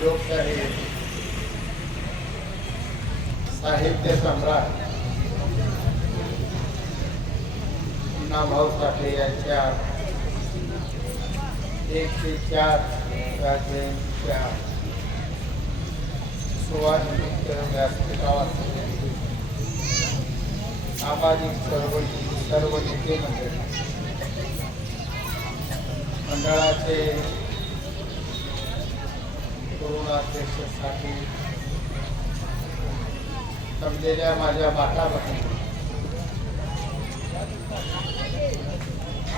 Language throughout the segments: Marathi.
लोकशाही साहित्य सम्राट. भाऊ साठे यांच्या एकशे चार राज्यांच्या सुवानिमित्त व्यासपीठावर सामाजिक सर्व सर्व नेते मंडळ. मंडळाचे तरुणाध्यक्षासाठी जमलेल्या माझ्या माता बहिणी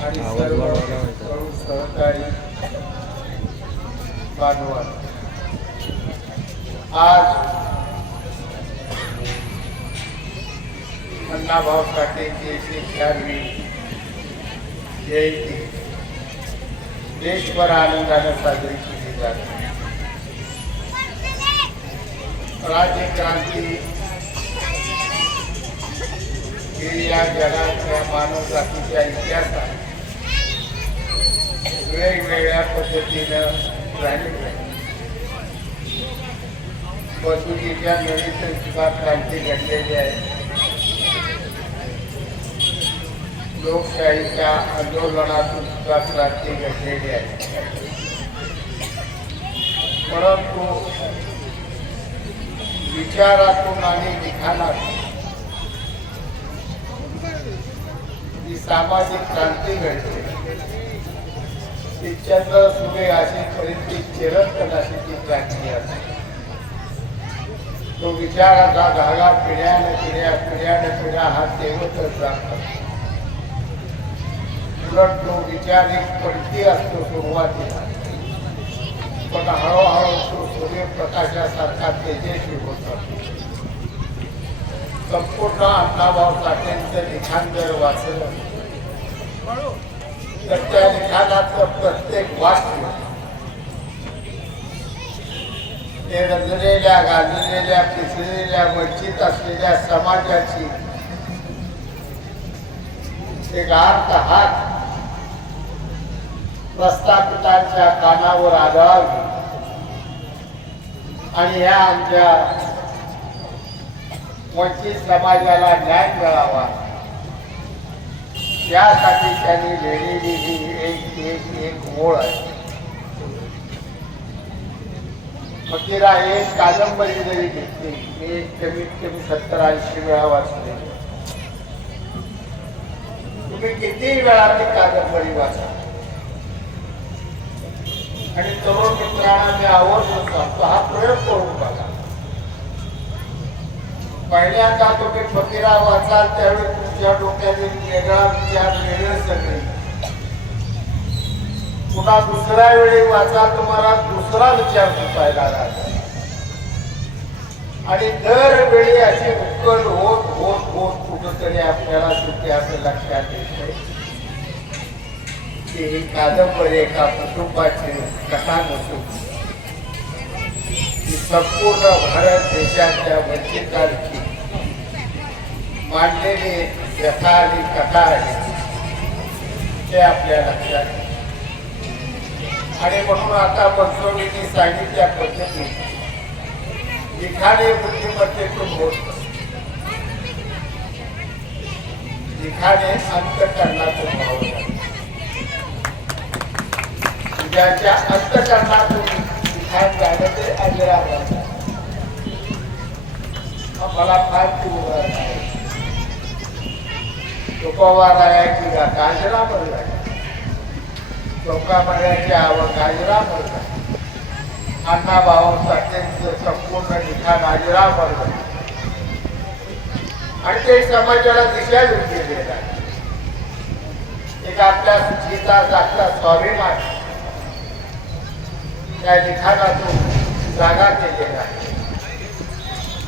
आणि सर्व सहकारी बांधवांनो. आज अण्णाभाऊ साठेंची एकशे चारवी जयंती देशभर आनंदानं साजरी केली जाते. राजक्रांती ही या जगाच्या मानव जातीच्या इतिहासात वेगवेगळ्या पद्धतीनं झालेली आहे वसुलीच्या नवीन सुद्धा क्रांती घडलेली आहे. लोकशाहीच्या आंदोलनातून सुद्धा क्रांती घडलेली आहे. परंतु विचारातून आणि लिखाणातून ही सामाजिक क्रांती घडते. ती चंद्र सुरे अशीपर्यंत चिरंतन अशी ती क्रांती असते. तो विचाराचा धागा पिढ्याने पिढ्या पिढ्याने पिढ्या हा देवतच जातो उलट तो विचार एक पडती असतो सुरुवातीला? पण हळूहळू सूर्यप्रकाशासारखा तेजस्वी होत संपूर्ण अण्णाभाऊ साठेंचं लिखाण जर वाचलं तर त्या लिखाणाचं प्रत्येक वाक्य ते रजलेल्या गाजलेल्या पिसलेल्या वंचित असलेल्या समाजाची एक अर्थ हात प्रस्थापितांच्या कानावर आदळावी आणि ह्या आमच्या वंचित समाजाला न्याय मिळावा. यासाठी त्यांनी लिहिलेली ही एक एक एक ओळ आहे. फकीरा एक कादंबरी जरी घेतली मी एक कमीत कमी सत्तर ऐंशी वेळा वाचले. तुम्ही किती वेळा ती कादंबरी वाचा आणि तरुण मित्रांना जे आवर्जून सांगतो हा प्रयोग करून बघा. पहिल्यांदा तुम्ही फकीरा वाचाल त्यावेळी तुमच्या डोक्यातील वेगळा विचार वेगळे सगळे. पुन्हा दुसऱ्या वेळी वाचाल तुम्हाला दुसरा विचार सुचायला लागला. आणि दरवेळी अशी उकल होत होत होत कुठंतरी आपल्याला सुट्टी असं लक्षात येते की ही कादंबरी एका कुटुंबाची कथा नसून ही संपूर्ण भारत देशाच्या वंचितांची मांडलेली व्यथा आणि कथा आहे ते आपल्या लक्षात आणि म्हणून आता मनसोडींनी सांगितल्या पद्धतीने लिखाणे बुद्धिमत्तेतून होत लिखाणे अंतकरणातून भाव ज्याच्या अंतकरणातून ध्यान झालं ते अजरामर मला फार तीव्र आहे. तुकोबारायाची गाथा अजरामर झाली आवड काजरा अजरामर अण्णा भाऊ साठेंचं संपूर्ण लिखाण अजरामर झालं आणि ते समाजाला दिशा देऊन गेलेला एक आपल्या गीता जागता स्वाभिमान त्या लिखाणातून जागा केलेला आहे.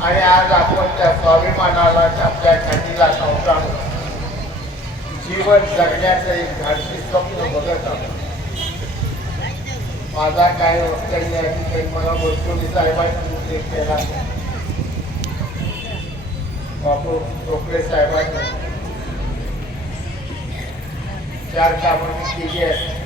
आणि आज आपण त्या स्वाभिमानाला आपल्या छातीला नवटाळून जीवन जगण्याचं एक धाडसी स्वप्न बघत आहोत. माझा काय वक्तव्य आहे की काही मला गोष्टी साहेबांनी उल्लेख केला बापू टोकरे साहेबांनी चार कामं केली आहे.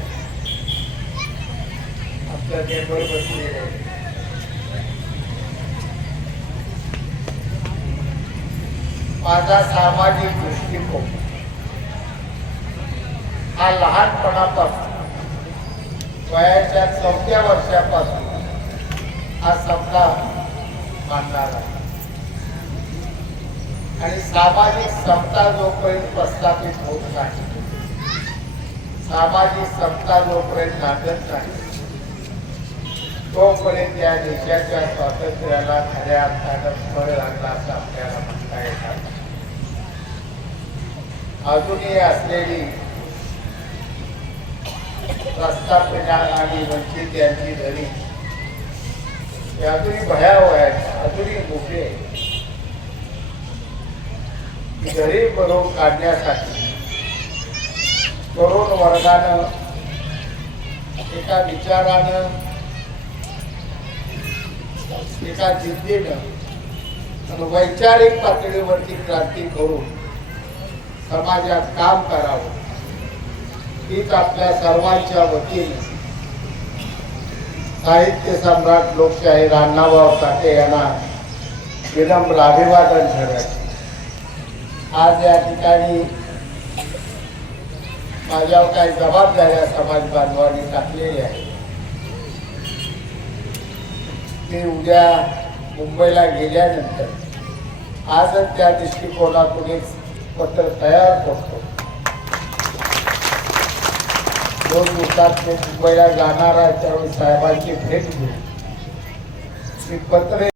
माझा सामाजिक दृष्टिकोन हा लहानपणापासून वयाच्या चौथ्या वर्षापासून हा समजा मानणार आहे. आणि सामाजिक समता जोपर्यंत प्रस्थापित होत नाही सामाजिक समता जोपर्यंत नागत नाही तोपर्यंत या देशाच्या स्वातंत्र्याला खऱ्या अर्थानं फळ लागला असं आपल्याला म्हणता येणार अजूनही असलेली प्रस्थापित आणि वंचित यांची धरी अजूनही भयावह आहेत अजूनही मोठे आहे. ही घरी भरून काढण्यासाठी तरुण वर्गानं एका विचारानं एका जिद्दीनं आणि वैचारिक पातळीवरती क्रांती करून समाजात काम करावं. हीच आपल्या सर्वांच्या वतीने साहित्य सम्राट लोकशाही अण्णाभाऊ साठे यांना विनम्र अभिवादन ठरवायचे आज या ठिकाणी माझ्यावर काही जबाबदाऱ्या समाज बांधवांनी टाकलेली आहे मी उद्या मुंबईला गेल्यानंतर आजच त्या दृष्टिकोनातून एक पत्र तयार करतो. दोन दिवसात मी मुंबईला जाणार आहे त्यावेळी साहेबांची भेट घेऊ ती पत्र